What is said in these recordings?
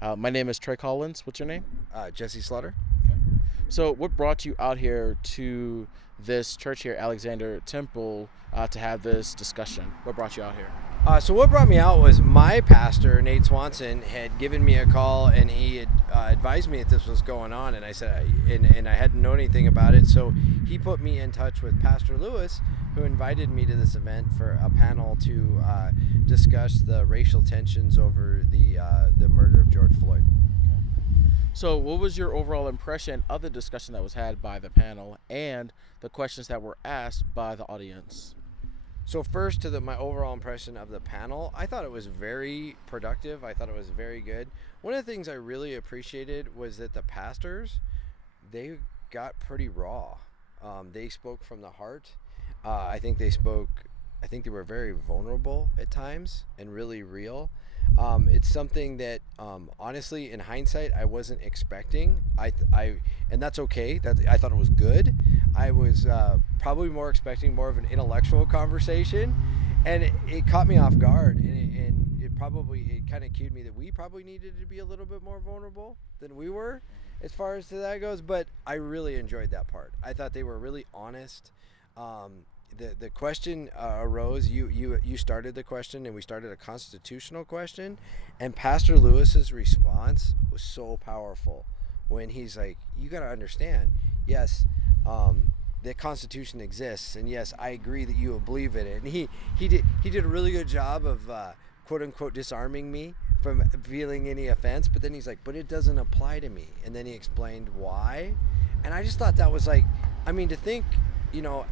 My name is Trey Collins. What's your name? Jesse Slaughter. So, what brought you out here to this church here, Alexander Temple, to have this discussion? What brought you out here? So what brought me out was my pastor, Nate Swanson, had given me a call, and he had advised me that this was going on, and I said, and I hadn't known anything about it, so he put me in touch with Pastor Lewis, who invited me to this event for a panel to discuss the racial tensions over the murder of George Floyd. So, what was your overall impression of the discussion that was had by the panel and the questions that were asked by the audience? So first, to my overall impression of the panel, I thought it was very productive. I thought it was very good. One of the things I really appreciated was that the pastors, they got pretty raw. They spoke from the heart. I think they were very vulnerable at times and really real. It's something that, honestly, in hindsight, I wasn't expecting. And that's okay. I thought it was good. I was probably more expecting more of an intellectual conversation, and it caught me off guard. And it kind of cued me that we probably needed to be a little bit more vulnerable than we were, as far as that goes. But I really enjoyed that part. I thought they were really honest. The question arose. You started the question, and we started a constitutional question, and Pastor Lewis's response was so powerful when he's like, "You got to understand, yes, the Constitution exists, and yes, I agree that you believe in it." And he did a really good job of quote unquote disarming me from feeling any offense. But then he's like, "But it doesn't apply to me," and then he explained why, and I just thought that was like, I mean, to think,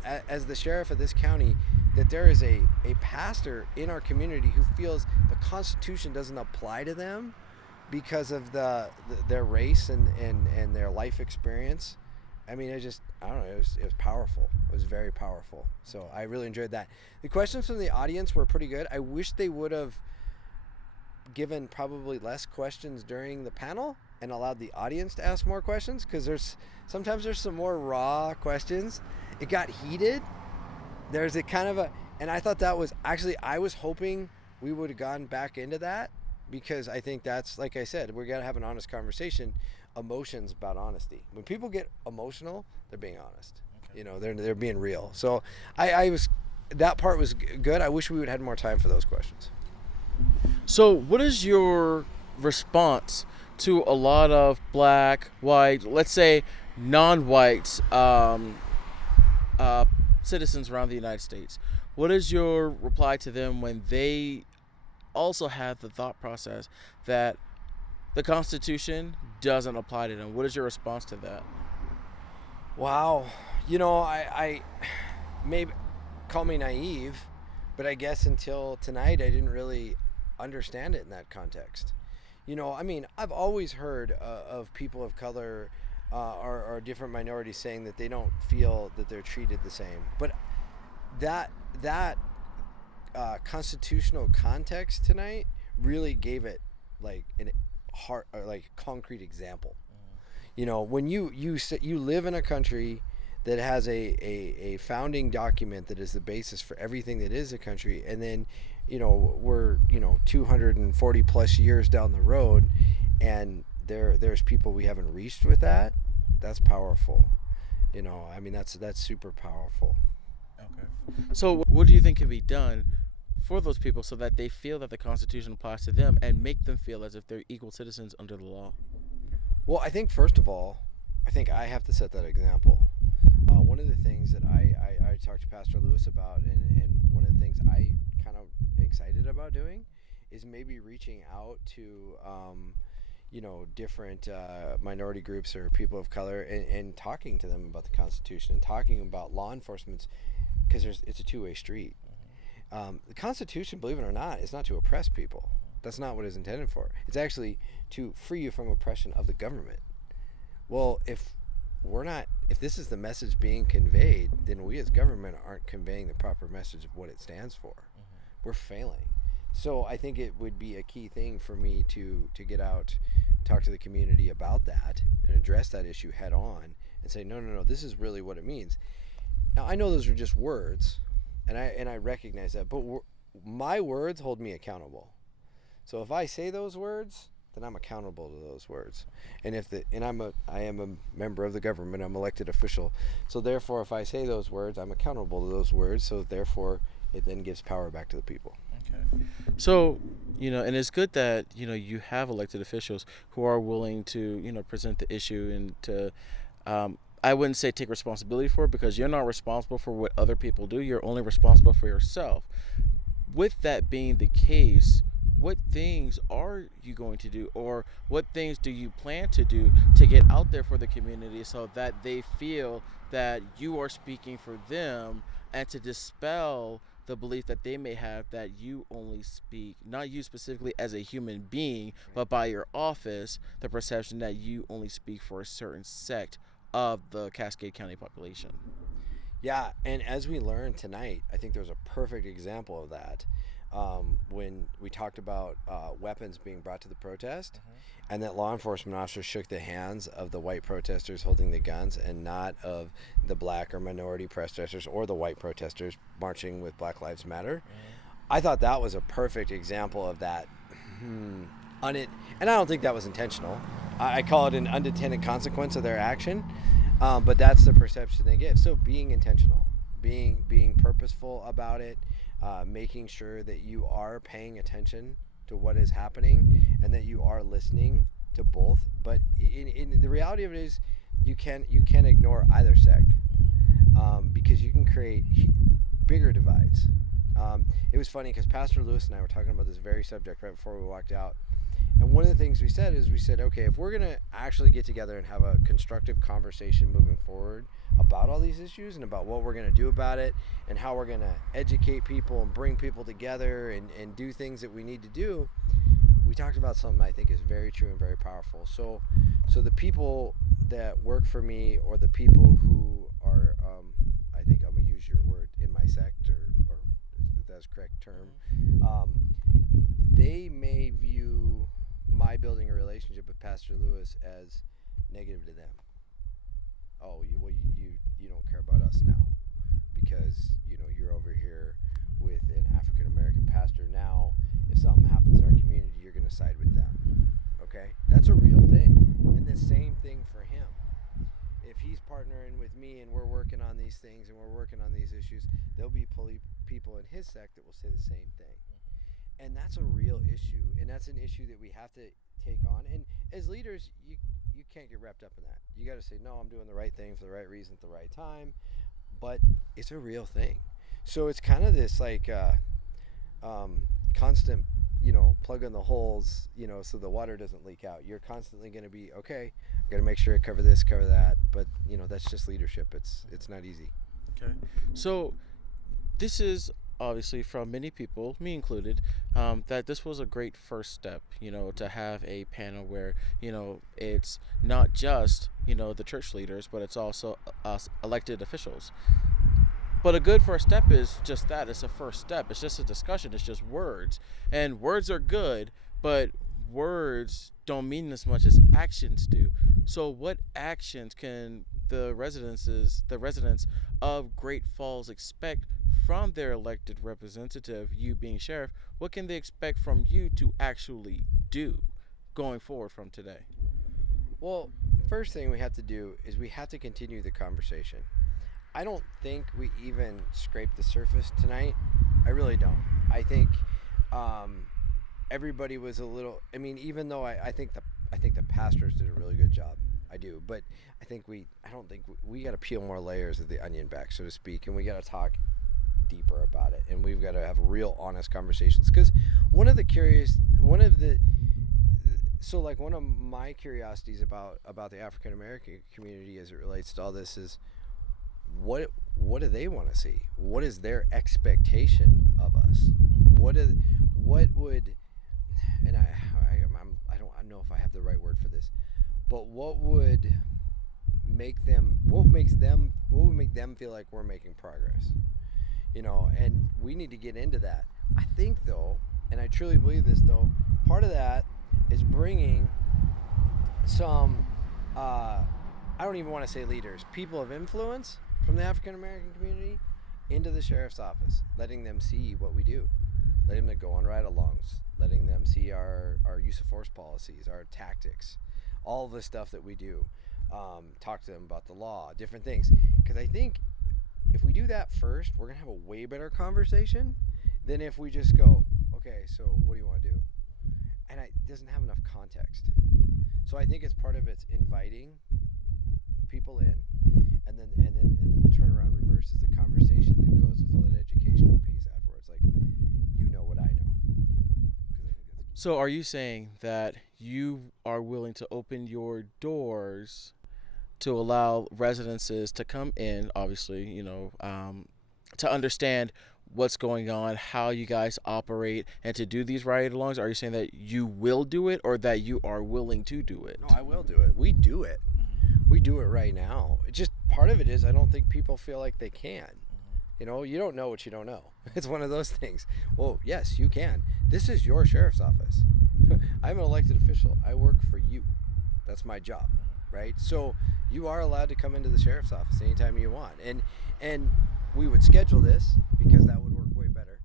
as the sheriff of this county, that there is a pastor in our community who feels the Constitution doesn't apply to them because of their race and their life experience. I mean, I don't know, it was powerful. It was very powerful. So I really enjoyed that. The questions from the audience were pretty good. I wish they would have given probably less questions during the panel and allowed the audience to ask more questions, because sometimes there's some more raw questions. It got heated. There's a kind of and I thought that was actually, I was hoping we would have gone back into that, because I think that's, like I said, we're going to have an honest conversation. Emotions about honesty. When people get emotional, they're being honest. Okay. They're being real. So that part was good. I wish we would have had more time for those questions. So, what is your response to a lot of black, white, let's say non-white citizens around the United States? What is your reply to them when they also have the thought process that the Constitution doesn't apply to them? What is your response to that? Wow. I maybe call me naive, but I guess until tonight I didn't really understand it in that context. I mean, I've always heard of people of color or different minorities saying that they don't feel that they're treated the same. But that constitutional context tonight really gave it like an heart, or like concrete example. When you live in a country that has a founding document that is the basis for everything that is a country, and then we're 240 plus years down the road, and there's people we haven't reached with that. That's powerful. I mean, that's super powerful. Okay. So, what do you think can be done for those people so that they feel that the Constitution applies to them and make them feel as if they're equal citizens under the law? Well, I think first of all, I have to set that example. One of the things that I talked to Pastor Lewis about, and one of the things I kind of excited about doing, is maybe reaching out to different minority groups or people of color, and talking to them about the Constitution and talking about law enforcement, because it's a two-way street. The Constitution, believe it or not, is not to oppress people. That's not what it's intended for. It's actually to free you from oppression of the government. Well, if this is the message being conveyed, then we as government aren't conveying the proper message of what it stands for. We're failing. So I think it would be a key thing for me to get out, talk to the community about that, and address that issue head on, and say, no, this is really what it means. Now, I know those are just words, and I recognize that, but my words hold me accountable. So if I say those words, then I'm accountable to those words. And I am a member of the government. I'm an elected official. So therefore, if I say those words, I'm accountable to those words. So therefore, it then gives power back to the people. Okay. So, and it's good that, you have elected officials who are willing to, present the issue and to, I wouldn't say take responsibility for it, because you're not responsible for what other people do. You're only responsible for yourself. With that being the case, what things are you going to do, or what things do you plan to do to get out there for the community so that they feel that you are speaking for them, and to dispel the belief that they may have that you only speak, not you specifically as a human being, but by your office, the perception that you only speak for a certain sect of the Cascade County population? Yeah, and as we learned tonight, I think there's a perfect example of that. When we talked about weapons being brought to the protest, and that law enforcement officers shook the hands of the white protesters holding the guns, and not of the black or minority protesters or the white protesters marching with Black Lives Matter. I thought that was a perfect example of that. And I don't think that was intentional. I call it an unintended consequence of their action. But that's the perception they give. So being intentional, being purposeful about it, making sure that you are paying attention to what is happening, and that you are listening to both. But in the reality of it is, you can't ignore either sect, because you can create bigger divides. It was funny because Pastor Lewis and I were talking about this very subject right before we walked out. And one of the things we said, okay, if we're going to actually get together and have a constructive conversation moving forward about all these issues, and about what we're going to do about it, and how we're going to educate people and bring people together and do things that we need to do, we talked about something I think is very true and very powerful. So the people that work for me, or the people who are, I think I'm going to use your word, in my sect, or if that's the correct term, they may view my building a relationship with Pastor Lewis as negative to them. Oh, you don't care about us now because you're over here with an African American pastor. Now, if something happens in our community, you're going to side with them. Okay, that's a real thing. And the same thing for him. If he's partnering with me and we're working on these things and we're working on these issues, there'll be people in his sect that will say the same thing. And that's a real issue, and that's an issue that we have to take on. And as leaders, you can't get wrapped up in that. You got to say, no, I'm doing the right thing for the right reason at the right time. But it's a real thing. So it's kind of this like constant, plug in the holes, so the water doesn't leak out. You're constantly going to be, okay, I got to make sure I cover this, cover that. But, that's just leadership. It's not easy. Okay. So this is obviously from many people, me included, that this was a great first step, to have a panel where, it's not just, the church leaders, but it's also us elected officials. But a good first step is just that. It's a first step. It's just a discussion. It's just words. And words are good, but words don't mean as much as actions do. So what actions can the residents of Great Falls expect from their elected representative, you being sheriff? What can they expect from you to actually do going forward from today? Well, first thing we have to do is we have to continue the conversation. I don't think we even scraped the surface tonight. I really don't. I think everybody was a little, even though I think the pastors did a really good job. I do, but I don't think we got to peel more layers of the onion back, so to speak, and we got to talk deeper about it, and we've got to have real honest conversations. Because one of my curiosities about the African American community as it relates to all this is, what do they want to see? What is their expectation of us? What would, and I don't know if I have the right word for this, but what would make them feel like we're making progress? And we need to get into that. I think, though, and I truly believe this, though, part of that is bringing some, I don't even want to say leaders, people of influence from the African American community into the sheriff's office, letting them see what we do, letting them go on ride-alongs, letting them see our use of force policies, our tactics, all the stuff that we do. Talk to them about the law, different things. Because I think if we do that first, we're going to have a way better conversation than if we just go, okay, so what do you want to do? And it doesn't have enough context. So I think it's part of it's inviting people in, and then turnaround reverse is the conversation that goes with all that educational piece afterwards. Like, you know what I know. 'Cause I think that's So are you saying that you are willing to open your doors to allow residences to come in, obviously, to understand what's going on, how you guys operate, and to do these ride-alongs? Are you saying that you will do it, or that you are willing to do it? No, I will do it. We do it. We do it right now. It just part of it is I don't think people feel like they can. You don't know what you don't know. It's one of those things. Well, yes, you can. This is your sheriff's office. I'm an elected official. I work for you. That's my job, right? So you are allowed to come into the sheriff's office anytime you want. And we would schedule this because that would work way better.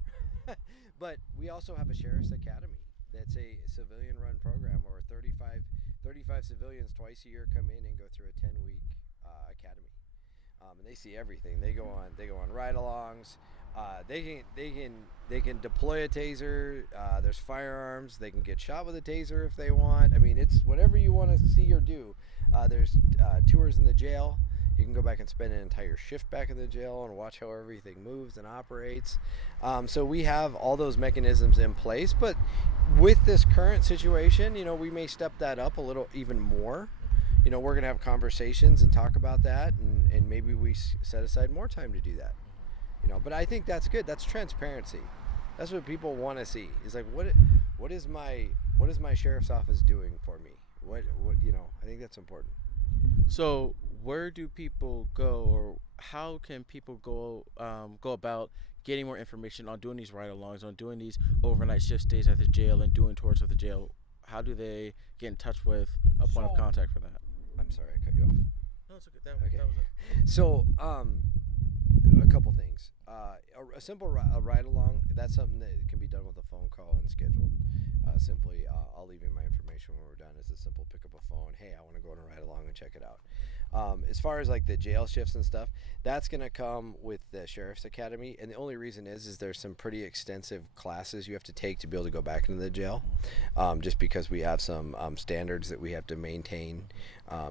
But we also have a sheriff's academy. That's a civilian-run program where 35 civilians twice a year come in and go through a 10-week academy. And they see everything. They go on ride-alongs. They can deploy a taser. There's firearms. They can get shot with a taser if they want. I mean, it's whatever you want to see or do. There's tours in the jail. You can go back and spend an entire shift back in the jail and watch how everything moves and operates. So we have all those mechanisms in place. But with this current situation, we may step that up a little even more. We're going to have conversations and talk about that, and maybe we set aside more time to do that. But I think that's good. That's transparency. That's what people want to see. Is like, what is my sheriff's office doing for me? What I think that's important. So where do people go, or how can people go about getting more information on doing these ride-alongs, on doing these overnight shift stays at the jail and doing tours of the jail? How do they get in touch with a point of contact for that? I'm sorry, I cut you off. No, it's okay. Okay. That was it. So, a couple things. A simple ride-along, that's something that can be done with a phone call and scheduled. Simply, I'll leave you my information when we're done. It's a simple pick up a phone. Hey, I want to go on a ride-along and check it out. As far as like the jail shifts and stuff, that's going to come with the Sheriff's Academy. And the only reason is there's some pretty extensive classes you have to take to be able to go back into the jail, just because we have some standards that we have to maintain.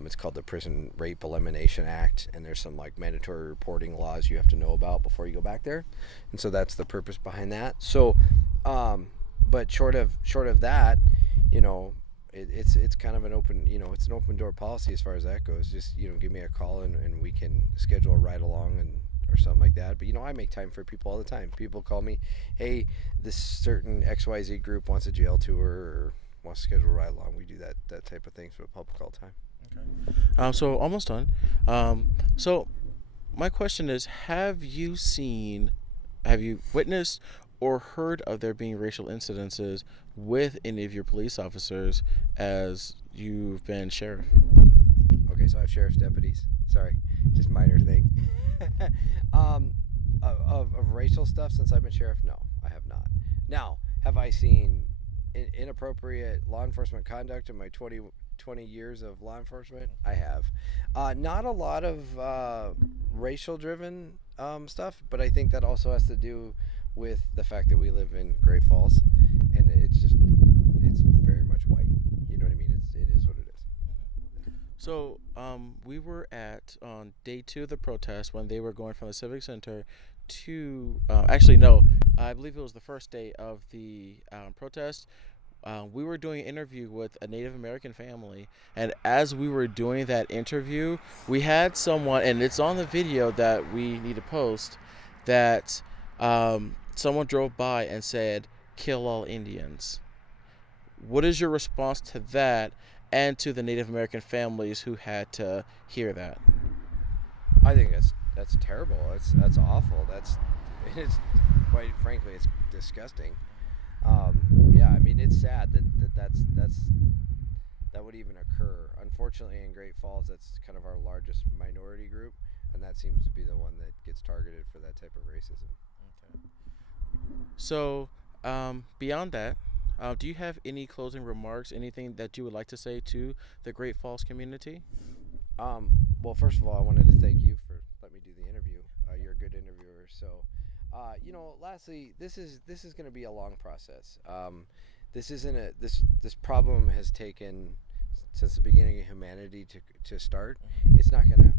It's called the Prison Rape Elimination Act, and there's some like mandatory reporting laws you have to know about before you go back there. And so that's the purpose behind that. So, but short of that, it's kind of an open, it's an open door policy as far as that goes. Just, give me a call and we can schedule a ride along or something like that. But, I make time for people all the time. People call me, hey, this certain XYZ group wants a jail tour or wants to schedule a ride along. We do that type of thing for the public all the time. Okay. So almost done. So my question is, have you witnessed or heard of there being racial incidences with any of your police officers as you've been sheriff? Okay, so I have sheriff's deputies. Sorry, just minor thing. Of racial stuff since I've been sheriff, no, I have not. Now, have I seen inappropriate law enforcement conduct in my 20 years of law enforcement? I have. Not a lot of racial-driven stuff, but I think that also has to do with the fact that we live in Great Falls, and it's very much white. You know what I mean? It is what it is. So we were on day 2 of the protest when they were going from the Civic Center to actually no, I believe it was the first day of the protest. We were doing an interview with a Native American family, and as we were doing that interview, we had someone, and it's on the video that we need to post, that someone drove by and said, "Kill all Indians." What is your response to that and to the Native American families who had to hear that? I think that's terrible. That's awful. It's quite frankly, it's disgusting. Yeah, I mean, it's sad that would even occur. Unfortunately, in Great Falls, that's kind of our largest minority group, and that seems to be the one that gets targeted for that type of racism. Okay. So, beyond that, Do you have any closing remarks, anything that you would like to say to the Great Falls community? Well, first of all, I wanted to thank you for letting me do the interview. You're a good interviewer. So, lastly, this is going to be a long process. This isn't this problem has taken since the beginning of humanity to start. It's not going to